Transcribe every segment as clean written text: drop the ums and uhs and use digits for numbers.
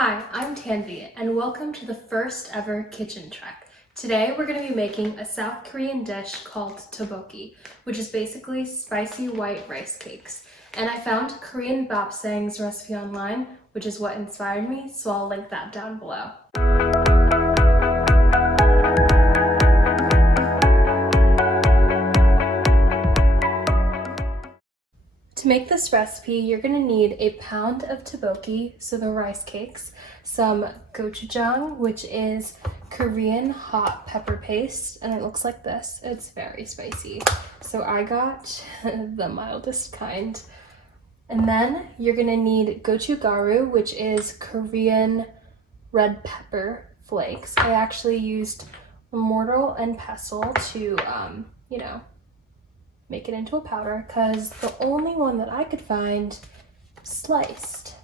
Hi, I'm Tanvi, and welcome to the first ever kitchen trek. Today we're going to be making a South Korean dish called tteokbokki, which is basically spicy white rice cakes. And I found Korean bapsang's recipe online, which is what inspired me, so I'll link that down below. To make this recipe, you're going to need a pound of tteokbokki, so the rice cakes, some gochujang, which is Korean hot pepper paste, and it looks like this. It's very spicy, so I got the mildest kind. And then you're going to need Gochugaru, which is Korean red pepper flakes. I actually used mortar and pestle to, make it into a powder because the only one that I could find sliced.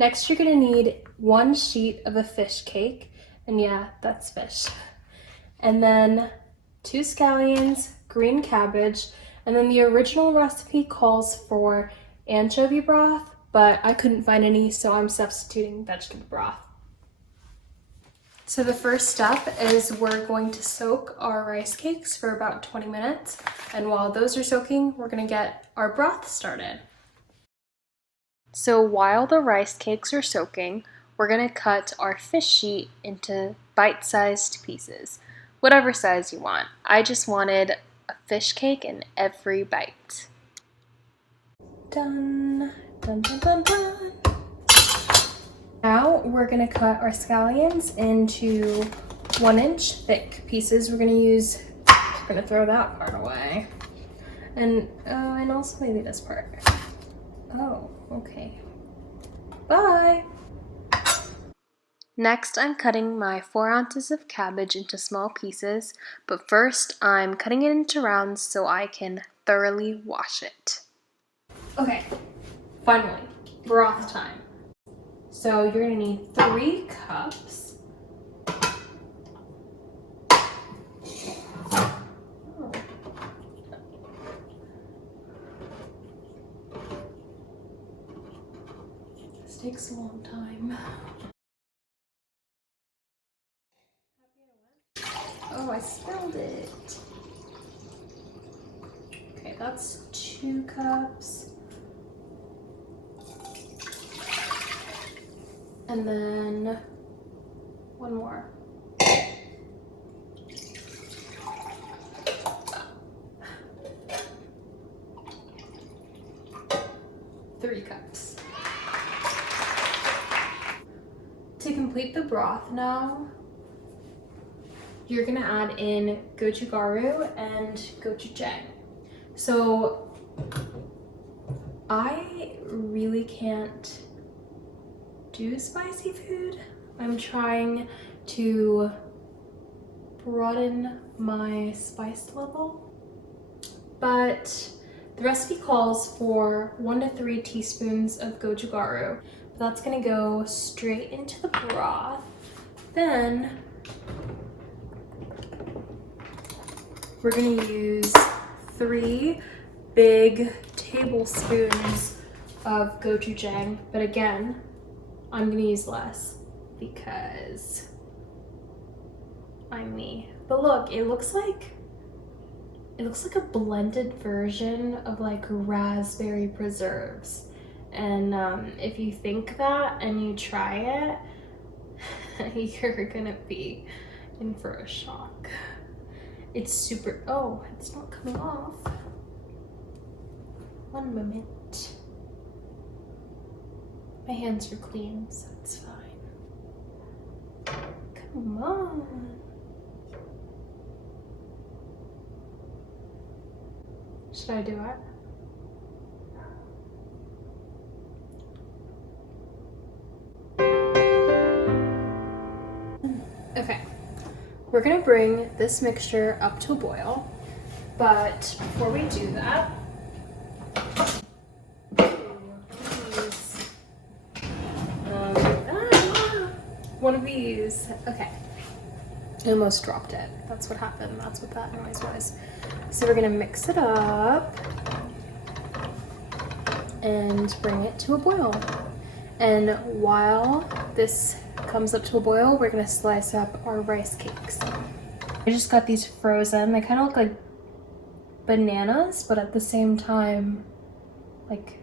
Next, you're gonna need 1 sheet of a fish cake, and yeah, that's fish. And then 2 scallions, green cabbage, and then the original recipe calls for anchovy broth, but I couldn't find any, so I'm substituting vegetable broth. So the first step is we're going to soak our rice cakes for about 20 minutes. And while those are soaking, we're gonna get our broth started. So while the rice cakes are soaking, we're gonna cut our fish sheet into bite-sized pieces, whatever size you want. I just wanted a fish cake in every bite. Done, dun, dun, dun, dun. Now we're gonna cut our scallions into 1-inch thick pieces. We're gonna throw that part away. And also maybe this part. Oh, okay. Bye! Next, I'm cutting my 4 ounces of cabbage into small pieces, but first I'm cutting it into rounds so I can thoroughly wash it. Okay, finally, broth time. So you're gonna need 3 cups. Oh. This takes a long time. Oh, I spilled it. Okay, that's 2 cups. And then 1 more. 3 cups. To complete the broth now, you're gonna add in Gochugaru and Gochujang. So I really can't do spicy food. I'm trying to broaden my spice level, but the recipe calls for 1 to 3 teaspoons of Gochugaru. That's gonna go straight into the broth. Then we're gonna use 3 big tablespoons of gochujang, but again, I'm gonna use less because I'm me. But look, it looks like a blended version of like raspberry preserves. And if you think that and you try it, you're gonna be in for a shock. It's super, oh, it's not coming off. One moment. My hands are clean, so it's fine. Come on. Should I do it? Okay, we're gonna bring this mixture up to a boil, but before we do that, one of these. Okay, I almost dropped it. That's what happened. That's what that noise was. So we're gonna mix it up and bring it to a boil. And while this comes up to a boil, we're gonna slice up our rice cakes. I just got these frozen. They kind of look like bananas, but at the same time, like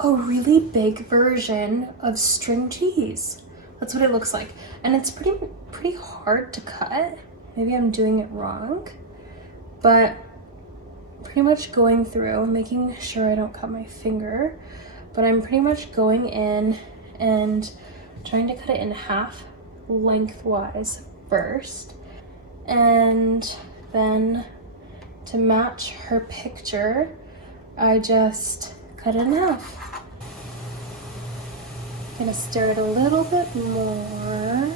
a really big version of string cheese. That's what it looks like. And it's pretty hard to cut. Maybe I'm doing it wrong, but pretty much going through, making sure I don't cut my finger, but I'm pretty much going in and trying to cut it in half lengthwise first. And then to match her picture, I just cut it in half. Gonna stir it a little bit more.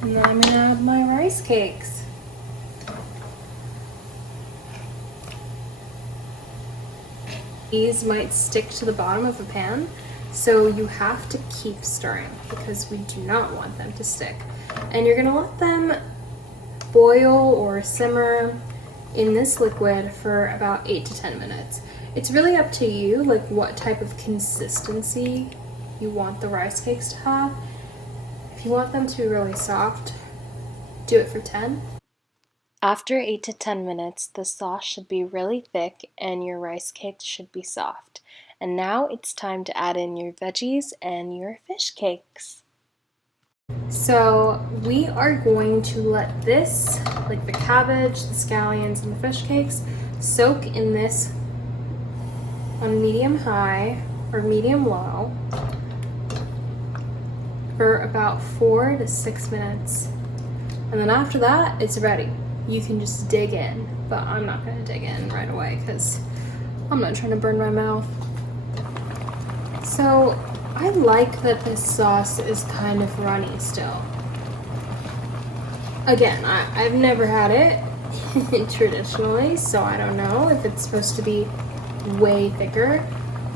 And then I'm gonna add my rice cakes. These might stick to the bottom of the pan, so you have to keep stirring because we do not want them to stick. And you're gonna let them boil or simmer in this liquid for about 8 to 10 minutes. It's really up to you, like what type of consistency you want the rice cakes to have. If you want them to be really soft, do it for 10. After 8 to 10 minutes, the sauce should be really thick and your rice cakes should be soft. And now it's time to add in your veggies and your fish cakes. So we are going to let this, like the cabbage, the scallions, and the fish cakes, soak in this on medium high or medium low for about 4 to 6 minutes. And then after that, it's ready. You can just dig in, but I'm not gonna dig in right away because I'm not trying to burn my mouth. So I like that this sauce is kind of runny still. Again, I've never had it traditionally, so I don't know if it's supposed to be way thicker,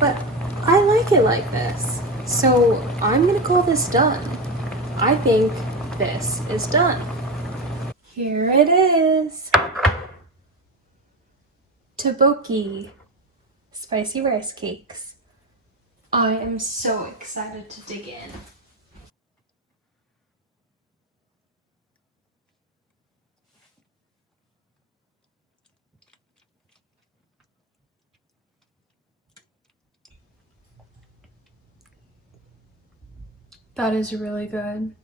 but I like it like this. So I'm gonna call this done. I think this is done. Here it is. Tteokbokki spicy rice cakes. I am so excited to dig in. That is really good.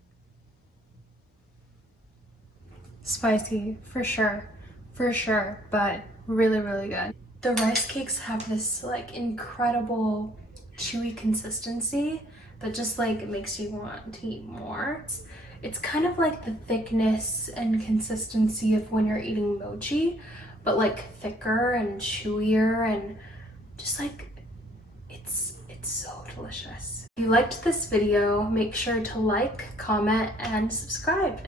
Spicy, for sure, but really, really good. The rice cakes have this like incredible chewy consistency that just like makes you want to eat more. It's kind of like the thickness and consistency of when you're eating mochi, but like thicker and chewier, and just like it's so delicious. If you liked this video, make sure to like, comment, and subscribe.